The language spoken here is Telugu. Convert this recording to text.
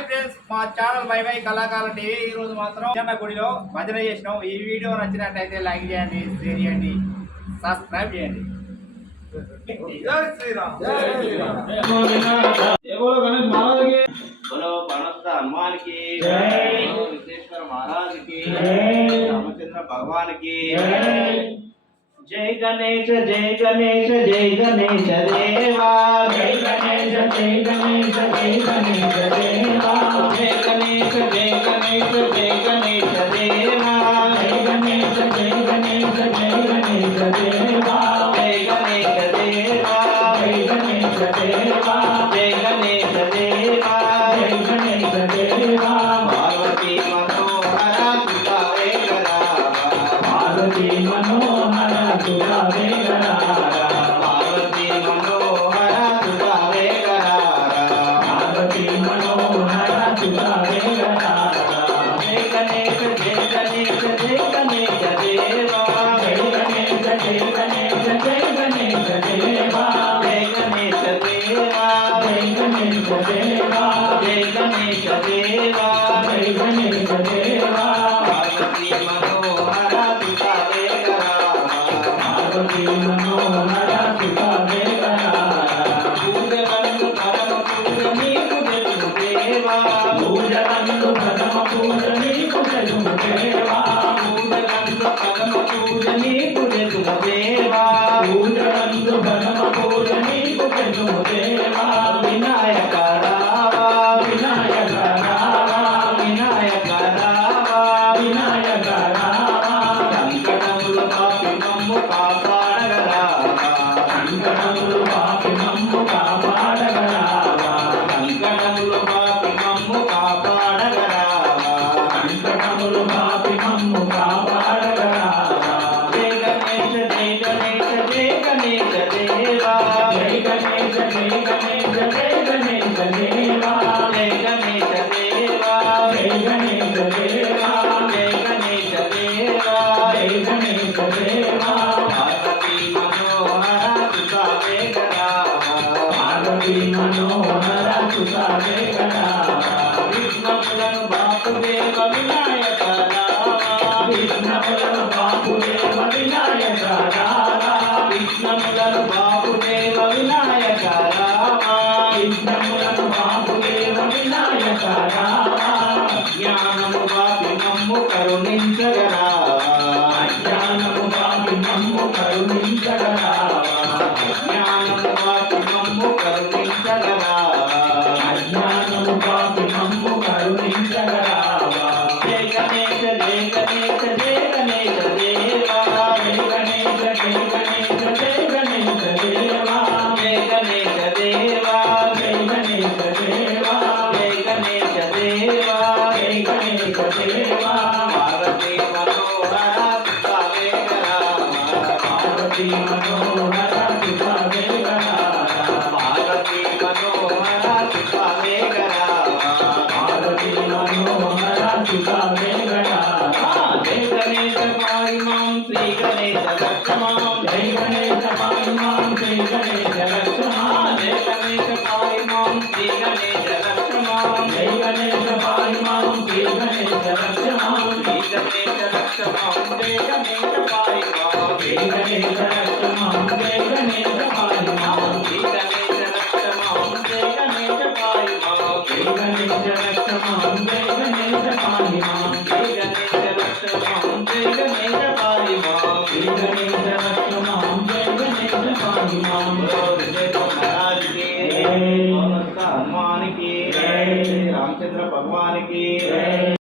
హాయ్ ఫ్రెండ్స్, మా ఛానల్ బై బై కళాకారుల టీవీ. ఈ రోజు మాత్రం చిన్న గుడిలో భజన చేసినాం. ఈ వీడియో నచ్చినట్టయితే లైక్ చేయండి, షేర్ చేయండి, సబ్స్క్రైబ్ చేయండి. జై శ్రీరామ్. జై శ్రీరామ్. बोलो गणेश महाराज की, बोलो गणेश हनुमान की, बोलो विश्वेश्वर महाराज की, रामचंद्र भगवान की. जय गणेश जय गणेश जय गणेश देवा. जय गणेश जय गणेश जय गणेश देवा. जय गणेश जय गणेश जय गणेश देवा. जय गणेश जय गणेश जय गणेश देवा. जय गणेश देवा. जय गणेश देवा. जय गणेश देवा. जय गणेश देवा. पार्वती मनोहरा सुता वेंकटरामा. पार्वती मनोहरा सुता वेंकटरामा. पार्वती मनोहरा सुता वेंकटरामा. पार्वती मनोहरा सुता वेंकटरामा. जय गणेश जय गणेश जय गणेश देवा. जय गणेश जय गणेश जय गणेश देवा. जय गणेश देवा. जय गणेश देवा. जय गणेश देवा. जय गणेश देवा. पार्वती मनोहरा सुता वेंकटरामा. पार्वती मनोहरा सुता वेंकटरामा. पूजवन्नु परम पूज नीकु जगु देवा. पूजवन्नु परम पूज नीकु जगु देवा. पूजवन्नु परम पूज नीकु जगु देवा. पूजवन्नु परम पूज नीकु जगु देवा. विनायक रावा. विनायक रावा. विनायक रावा. विनायक रावा. संकटमुలు పాపి మమ్ము కాపాడగరావా. సంకటములు పాపి మమ్ము కాపాడగరావా. సంకటములు పాపి మమ్ము కాపాడగరావా. సంకటములు పాపి మమ్ము కాపాడగరావా. జయ గణేశ జయ గణేశ జయ గణేశ దేవా. జయ గణేశ జయ గణేశ జయ గణేశ దేవా. జయ గణేశ దేవా. జయ గణేశ దేవా. జయ గణేశ దేవా. జయ గణేశ దేవా. పార్వతీ మనోహర సుతా వేంకటరామ. పార్వతీ మనోహర సుతా వేంకటరామ. విఘ్నములను బాపుదేవ వినాయక రామ. విఘ్నములను బాపుదేవ వినాయక రామ. విఘ్నములను బాపుదేవ వినాయక రామ. విఘ్నములను బాపుదేవ వినాయక రామ. జ్ఞానము బాపి మమ్ము కరుణించగరావా. అజ్ఞానము బాపి మమ్ము కరుణించగరావా. అజ్ఞానము బాపి మమ్ము కరుణించగరావా. అజ్ఞానము బాపి మమ్ము కరుణించగరావా. జయ గణేశ జయ గణేశ జయ గణేశ దేవా. జయ గణేశ జయ గణేశ జయ గణేశ దేవా. జయ గణేశ దేవా. జయ గణేశ దేవా. జయ గణేశ దేవా. జయ గణేశ దేవా. పార్వతీ మనోహర సుతా వేంకటరామ. పార్వతీ మనోహర సుతా వేంకటరామ. పార్వతీ మనోహర సుతా వేంకటరామ. పార్వతీ మనోహర సుతా వేంకటరామ. జయ గణేశ పాయి మాం శ్రీ గణేశ రక్షమాం. జయ గణేశ పాయి మాం శ్రీ గణేశ రక్షమాం. జయ గణేశ పాయి మాం శ్రీ గణేశ రక్షమాం. జయ గణేశ పాయి మాం శ్రీ గణేశ రక్షమాం. శ్రీ గణేశ రక్షమాం. జయ గణేశ పాయి మాం. శ్రీ గణేశ రక్షమాం. జయ గణేశ పాయి మాం. శ్రీ గణేశ రక్షమాం. జయ గణేశ పాయి మాం. శ్రీ గణేశ రక్షమాం. జయ గణేశ పాయి మాం. శ్రీ గణేశ రక్షమాం. జయ గణేశ పాయి మాం. శ్రీ గణేశ రక్షమాం. జయ గణేశ పాయి మాం. महाराज की, हनुमान की, रामचंद्र भगवान की.